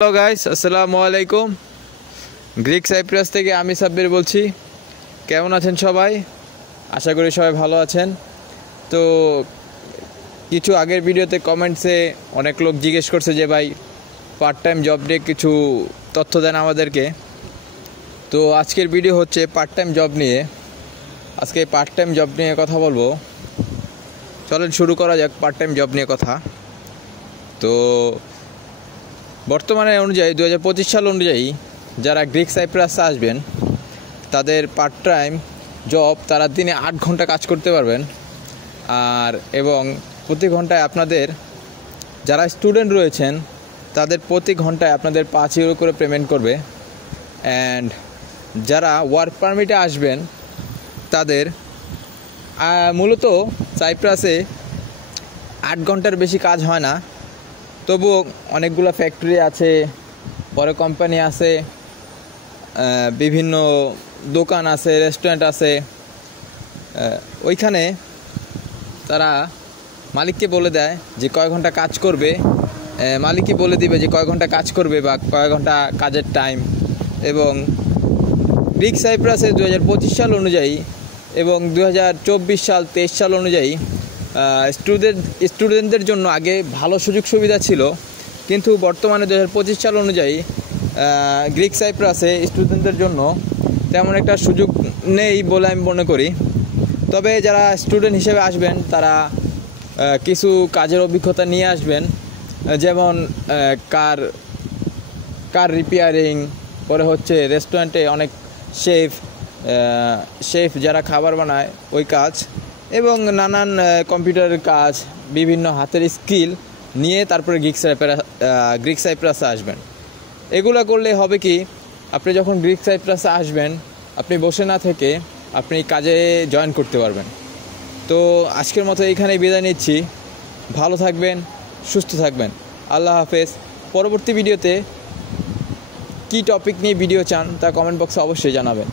Hello guys, আসসালামু আলাইকুম। Greek cypress থেকে আমি সাব্বির বলছি। কেমন আছেন সবাই? আশা করি সবাই ভালো আছেন। তো কিছু আগের ভিডিওতে কমেন্টসে অনেক লোক জিজ্ঞেস করছে যে ভাই পার্ট টাইম জব নিয়ে কিছু তথ্য দেন আমাদেরকে। তো আজকের ভিডিও হচ্ছে পার্ট টাইম জব নিয়ে। আজকে পার্ট টাইম জব নিয়ে কথা বলবো। চলেন শুরু করা যাক পার্ট টাইম জব নিয়ে কথা। তো বর্তমানে অনুযায়ী 2025 সাল অনুযায়ী যারা গ্রিক সাইপ্রাসে আসবেন তাদের পার্ট টাইম জব, তারা দিনে 8 ঘন্টা কাজ করতে পারবেন। এবং প্রতি ঘন্টায় আপনাদের যারা স্টুডেন্ট রয়েছেন তাদের প্রতি ঘন্টায় আপনাদের 5 ইউরো করে পেমেন্ট করবে। অ্যান্ড যারা ওয়ার্ক পারমিটে আসবেন তাদের মূলত সাইপ্রাসে 8 ঘন্টার বেশি কাজ হয় না, তবুও অনেকগুলো ফ্যাক্টরি আছে, বড় কোম্পানি আছে, বিভিন্ন দোকান আছে, রেস্টুরেন্ট আছে। ওইখানে তারা মালিককে বলে দেয় যে কয় ঘন্টা কাজ করবে, মালিকই বলে দিবে যে কয় ঘন্টা কাজ করবে বা কয় ঘন্টা কাজের টাইম। এবং গ্রিক সাইপ্রাসে 2025 সাল অনুযায়ী এবং 2024 সাল 23 সাল অনুযায়ী স্টুডেন্টদের জন্য আগে ভালো সুযোগ সুবিধা ছিল, কিন্তু বর্তমানে 2025 সাল অনুযায়ী গ্রিক সাইপ্রাসে স্টুডেন্টদের জন্য তেমন একটা সুযোগ নেই বলে আমি মনে করি। তবে যারা স্টুডেন্ট হিসেবে আসবেন তারা কিছু কাজের অভিজ্ঞতা নিয়ে আসবেন, যেমন কার রিপেয়ারিং, পরে হচ্ছে রেস্টুরেন্টে অনেক শেফ যারা খাবার বানায় ওই কাজ, এবং নানান কম্পিউটারের কাজ, বিভিন্ন হাতের স্কিল নিয়ে তারপরে গ্রিক সাইপ্রাসে আসবেন। এগুলো করলে হবে কি, আপনি যখন গ্রিক সাইপ্রাসে আসবেন আপনি বসে না থেকে আপনি কাজে জয়েন করতে পারবেন। তো আজকের মতো এইখানেই বিদায় নিচ্ছি। ভালো থাকবেন, সুস্থ থাকবেন। আল্লাহ হাফেজ। পরবর্তী ভিডিওতে কী টপিক নিয়ে ভিডিও চান তা কমেন্ট বক্সে অবশ্যই জানাবেন।